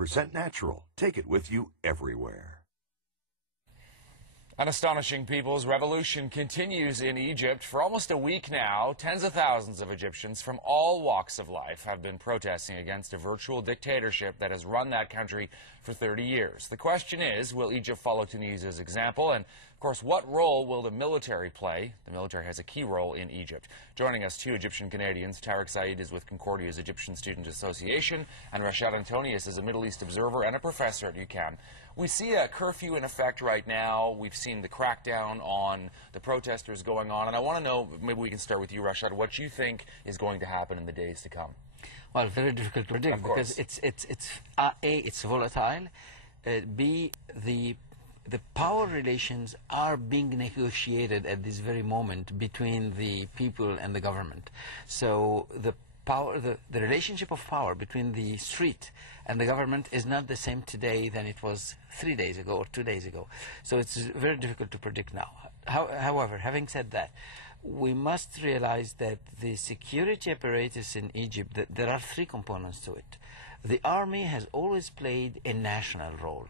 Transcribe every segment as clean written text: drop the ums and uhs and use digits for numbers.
100% natural. Take it with you everywhere. An astonishing people's revolution continues in Egypt. For almost a week now, tens of thousands of Egyptians from all walks of life have been protesting against a virtual dictatorship that has run that country for 30 years. The question is, will Egypt follow Tunisia's example? And, of course, what role will the military play? The military has a key role in Egypt. Joining us, two Egyptian Canadians. Tariq Said is with Concordia's Egyptian Student Association, and Rashad Antonius is a Middle East observer and a professor at UQAM. We see a curfew in effect right now. We've seen the crackdown on the protesters going on. And I want to know, maybe we can start with you, Rashad, what you think is going to happen in the days to come. Well, very difficult to predict because it's volatile. B, the power relations are being negotiated at this very moment between the people and the government. So the relationship of power between the street and the government is not the same today than it was 3 days ago or 2 days ago. So it's very difficult to predict now. However, having said that, we must realize that the security apparatus in Egypt, there are three components to it. The army has always played a national role,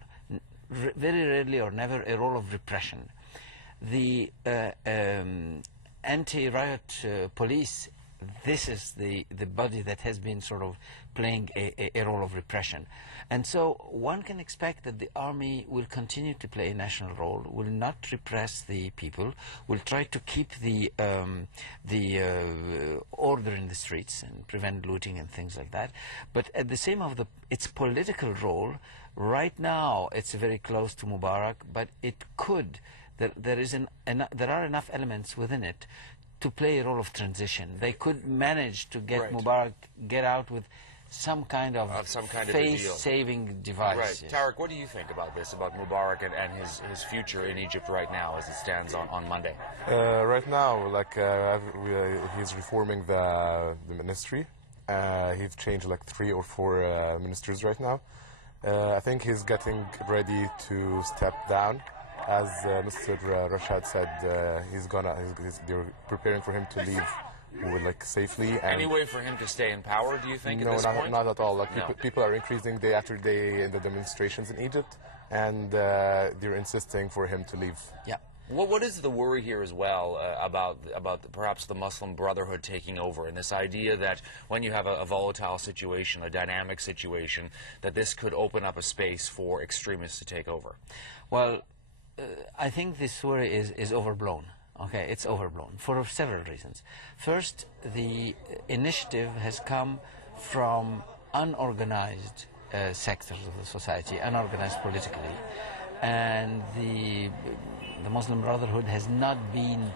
very rarely or never a role of repression. The anti-riot police, this is the body that has been sort of playing a role of repression. And so one can expect that the army will continue to play a national role, will not repress the people, will try to keep the order in the streets and prevent looting and things like that. But at the same of its political role, right now it's very close to Mubarak, but it could, there are enough elements within it to play a role of transition. They could manage to get Mubarak get out with some kind of face-saving device. Right. Yes. Tariq, what do you think about this, about Mubarak and his future in Egypt right now as it stands on Monday? Right now, he's reforming the ministry. He's changed like 3 or 4 ministers right now. I think he's getting ready to step down. As Mr. Rashad said, they're preparing for him to leave safely. And any way for him to stay in power, do you think, no, at this point? not at all. People are increasing day after day in the demonstrations in Egypt, and they're insisting for him to leave. Yeah. What is the worry here as well about perhaps the Muslim Brotherhood taking over, and this idea that when you have a volatile situation, a dynamic situation, that this could open up a space for extremists to take over? Well, I think this worry is overblown. Okay, it's overblown for several reasons. First, the initiative has come from unorganized sectors of the society, unorganized politically, and the Muslim Brotherhood has not been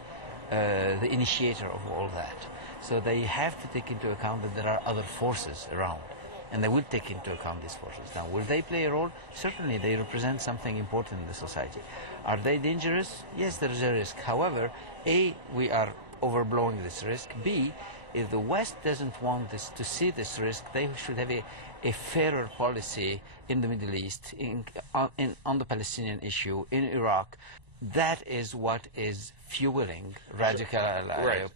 the initiator of all that. So they have to take into account that there are other forces around, and they will take into account these forces. Now, will they play a role? Certainly, they represent something important in the society. Are they dangerous? Yes, there is a risk. However, A, we are overblowing this risk. B, if the West doesn't want to see this risk, they should have a fairer policy in the Middle East, on the Palestinian issue, in Iraq. That is what is fueling radical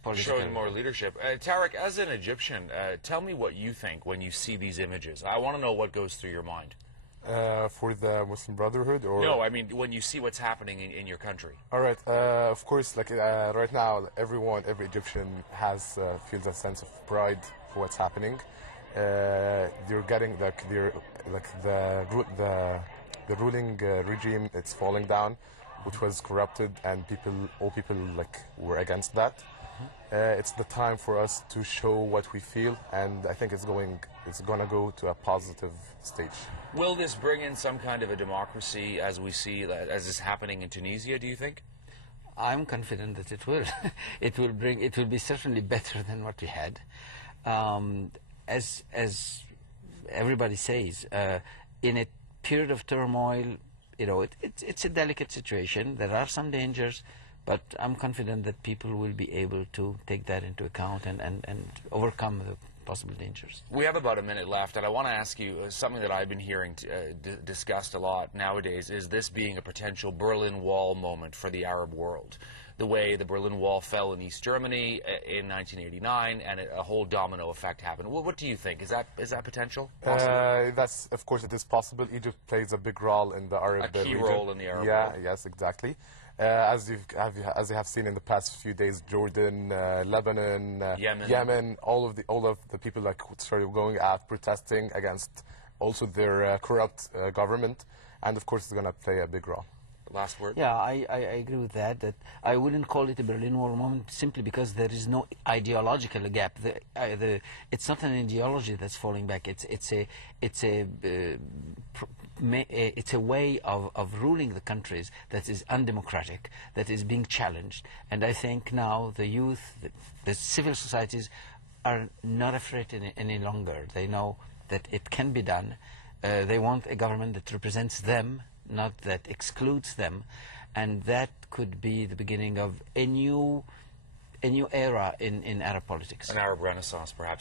political... Showing more leadership. Tariq, as an Egyptian, tell me what you think when you see these images. I want to know what goes through your mind. For the Muslim Brotherhood, or no? I mean, when you see what's happening in your country. All right. Of course, right now, every Egyptian feels a sense of pride for what's happening. They're getting the ruling regime. It's falling down, which was corrupted, and all people were against that. It's the time for us to show what we feel, and I think it's gonna go to a positive stage. Will this bring in some kind of a democracy, as we see, as is happening in Tunisia, do you think? I'm confident that it will. It will be certainly better than what we had. As everybody says, in a period of turmoil, it's a delicate situation. There are some dangers, but I'm confident that people will be able to take that into account and overcome the possible dangers. We have about a minute left, and I want to ask you something that I've been hearing discussed a lot nowadays, is this being a potential Berlin Wall moment for the Arab world. The way the Berlin Wall fell in East Germany in 1989, and a whole domino effect happened. What do you think? Is that potential? That's, of course, it is possible. Egypt plays a big role in the Arab A key region. role in the Arab Yeah, world. yes, exactly. As you have seen in the past few days, Jordan, Lebanon, Yemen, all of the people like started going out protesting against also their corrupt government, and of course it's going to play a big role. Last word? Yeah, I agree with that. That I wouldn't call it a Berlin Wall moment simply because there is no ideological gap. It's not an ideology that's falling back. It's a way of ruling the countries that is undemocratic, that is being challenged. And I think now the youth, the civil societies are not afraid any longer. They know that it can be done. They want a government that represents them, not that excludes them, and that could be the beginning of a new era in Arab politics. An Arab Renaissance, perhaps.